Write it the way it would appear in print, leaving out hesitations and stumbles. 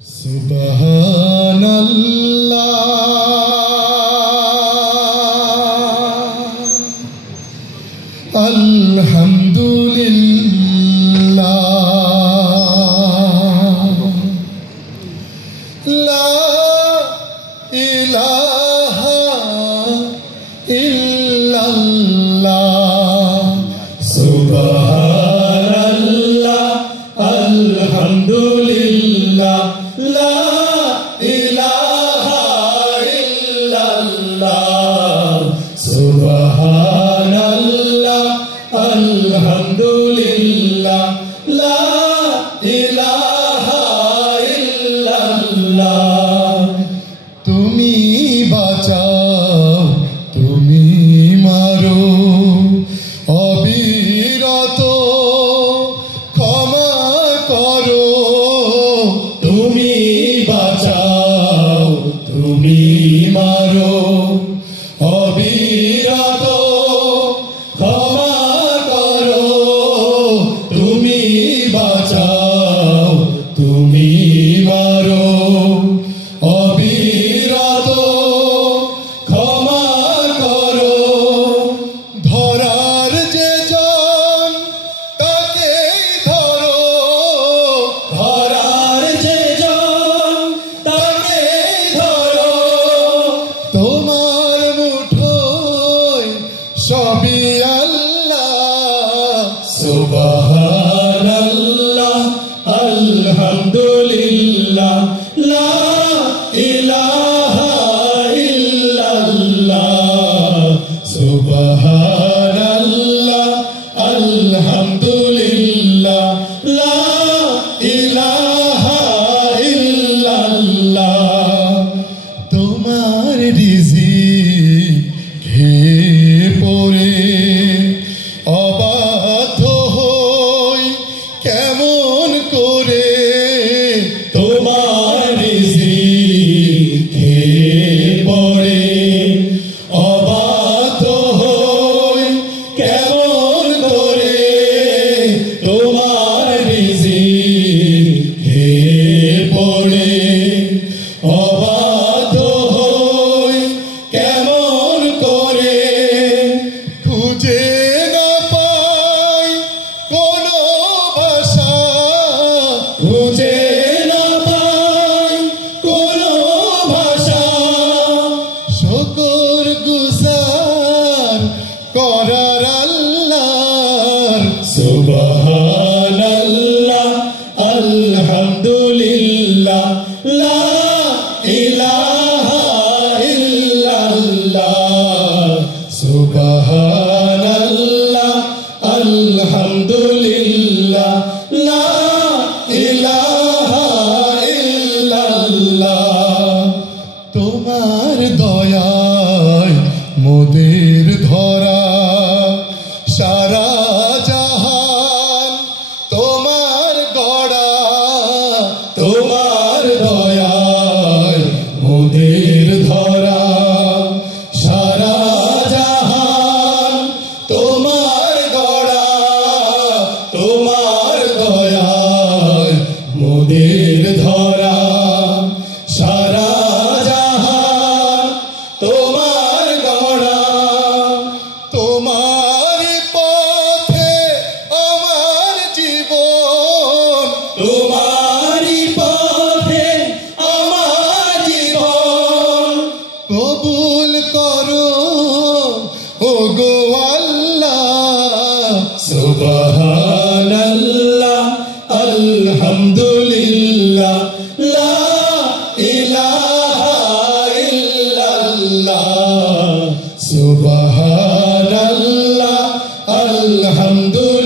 Subhanallah, Alhamdulillah, La ilaha illallah. Subhanallah, Alhamdulillah, La ilaha illallah. Subhanallah, Alhamdulillah, La ilaha illallah. তুমি বাঁচাও, তুমি মারো, অবিরত ক্ষমা করো। তুমি বাঁচাও, তুমি মারো, অবিরত ক্ষমা করো। তুমি বাঁচাও, তুমি মারো, অবিরত ক্ষমা করো। ধরার যে জন তাকেই ধরো, ধরার যে জন তাকেই ধরো। তোমার মুঠোয় সবই আল্লাহ। সুবহানাল্লাহ, আলহামদুলিল্লাহ, লা ইলাহা ইল্লাল্লাহ। সুবহানাল্লাহ, আলহামদুলিল্লাহ, লা ইলাহা ইল্লাল্লাহ। তোমার রিজিক খেয়ে পড়ে অবাধ্য হই কেমন করে। তোমার রিজিক খেয়ে পড়ে অবাধ্য হই কেমন করে। তোমার রিজিক খেয়ে পড়ে অবাধ্য হই কেমন করে। খুঁজে না পাই কোনো ভাষা, খুঁজে না পাই কোনো ভাষা। শুকর গুজার করার আল্লাহর। সুবহানাল্লাহ, আলহামদুলিল্লাহ, লা ইলাহা ইল্লাল্লাহ। সুবহানাল্লাহ, আলহামদুলিল্লাহ, লা ইলাহা ইল্লাল্লাহ। তোমার দয়ায় মোদের ধরা সারা জাহান তোমার গড়া। তোমার দয়ায় মোদের ধরা সারা জাহান তোমার গড়া। তোমার দয়ায় মোদের ধরা সারা জাহান তোমার গড়া। তোমার পথে আমার জীবন, তোমারি পথে আমার জীবন। কবুল করো ওগো আল্লাহ। সুবহানাল্লাহ, আলহামদুলিল্লাহ, লা ইলাহা ইল্লাল্লাহ। সুবহানাল্লাহ, আলহামদুলিল্লাহ।